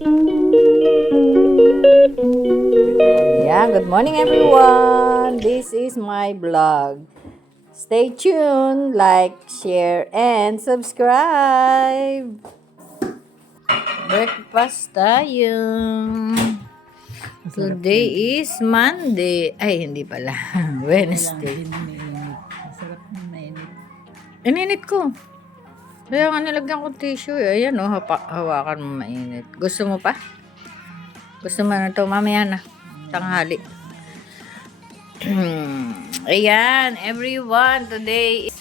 Yeah, good morning everyone. This is my vlog. Stay tuned, like, share, and subscribe. Breakfast tayo. Today is Monday. Ay, hindi pala. Wednesday. Masarap na mainit. Ininit ko. Kaya nga nilagyan ko tissue. Ayan o, hawakan mo mainit. Gusto mo pa? Gusto mo na ito? Mamaya na. Tanghali. Ayan, everyone. Today is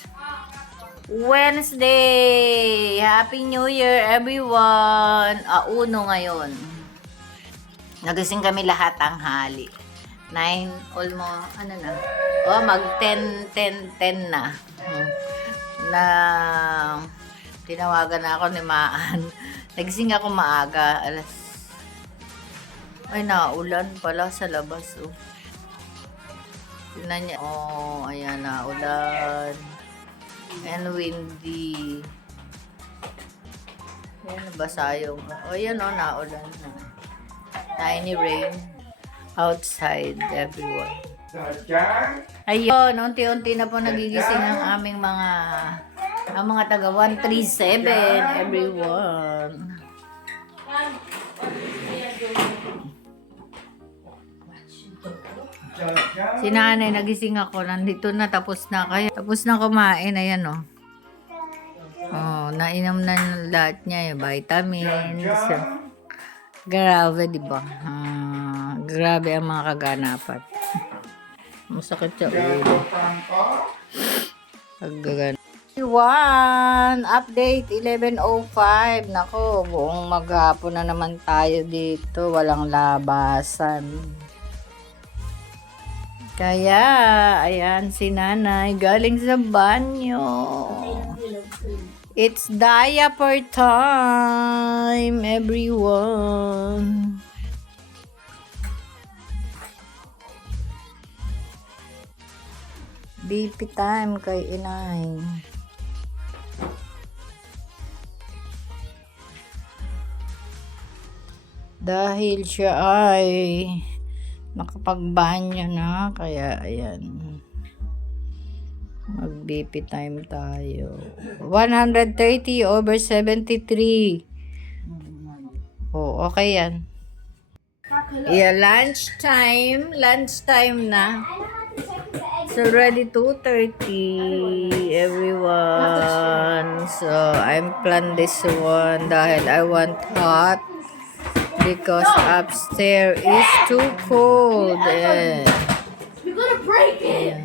Wednesday. Happy New Year, everyone. Uno ngayon. Nagising kami lahat tanghali. 9, almost, ano na? Mag 10 na. Na tinawagan na ako ni Maan. Nagising ako maaga. Ay, naulan pala sa labas. Tingnan niya. Ayan, naulan. And windy. Ayan, nabasa yung... Ayan, naulan na. Tiny rain outside everyone. Ayun, unti-unti na po nagigising ang aming mga taga 137 everyone. Si nanay nagising ako, nandito na, tapos na kumain, ayan nainom na lahat niya, vitamins. Grabe, di ba? Grabe ang mga kaganapan. Masakit sa ulo. Paggagan. Update 11:05. Nako, buong maghapon na naman tayo dito. Walang labasan. Kaya, ayan si nanay galing sa banyo. It's diaper time, everyone. BP time kay inay. Dahil siya ay nakapagbanyo na, kaya ayan. Mag-BP time tayo. 130/73. Okay yan. Yeah, lunchtime na. It's already 2:30, everyone. So, I'm plan this one dahil I want hot because upstairs is too cold. We're gonna break it.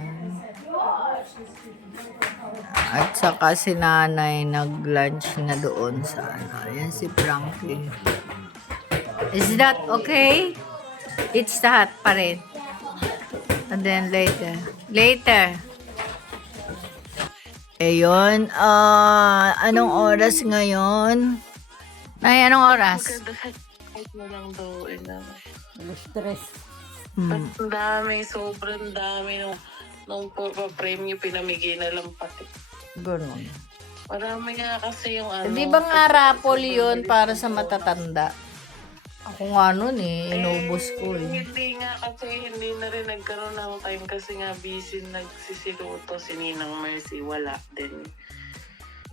At saka si nanay nag-lunch na doon sa Ayan si Frankie. Is that okay? It's hot pa rin. And then later. Ayun. Anong oras ngayon? Nay, anong oras? Na lang daw, Stress. Ang dami, sobrang dami nung pa-premyo pinamigay na lang pati. Ganun. Marami nga kasi yung ano. Di ba nga raffle yun para sa matatanda? Ako nga nun inubos ko Hindi nga kasi hindi na rin nagkaroon ng time kasi nga busy nagsisiluto si Ninang Mercy, wala din.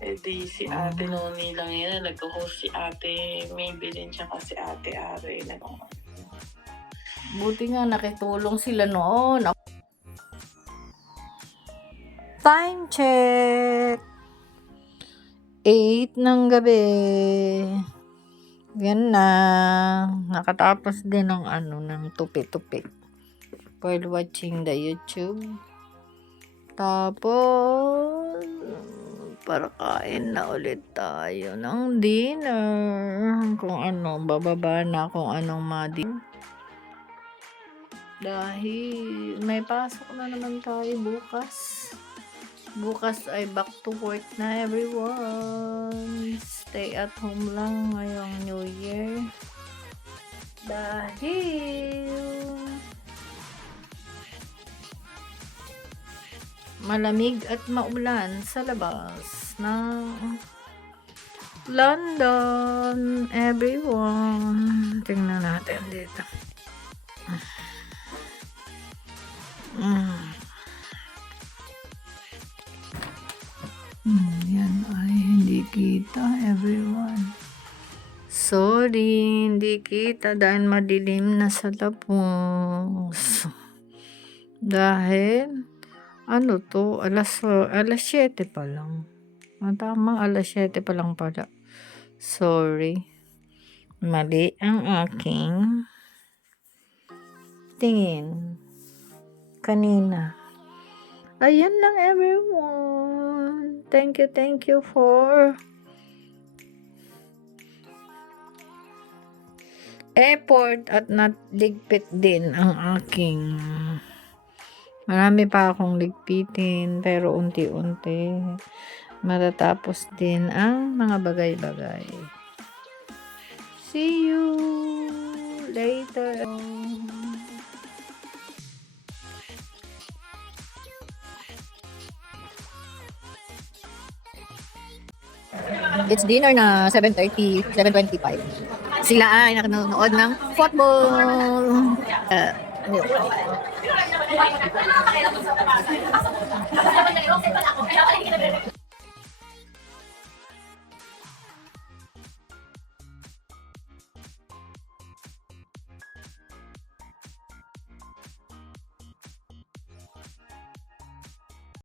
Di si Ate Noni lang yun, nag-host si Ate Maybelline tsaka si Ate Are. Buti nga nakitulong sila noon. Time check. 8 ng gabi. Yan na. Nakatapos din ng ng tupi-tupi. While watching the YouTube. Tapos, para kain na ulit tayo ng dinner. Kung bababa na kung anong ma-dinner. Dahil may pasok na naman tayo bukas. Bukas ay back to work na, everyone. Stay at home lang ngayong New Year. Dahil malamig at maulan sa labas ng London, everyone. Tingnan natin dito. Yan ay hindi kita, everyone. Sorry, hindi kita dahil madilim na sa tapos. Dahil, ano to, alas 7 pa lang. Tamang alas 7 pa lang pala. Sorry. Mali ang aking tingin. Kanina. Ayan lang everyone. Thank you for effort at ligpit din ang aking. Marami pa akong ligpitin pero unti-unti matatapos din ang mga bagay-bagay. See you later. It's dinner na 7:30, 7:25. Sila ay nanonood ng football.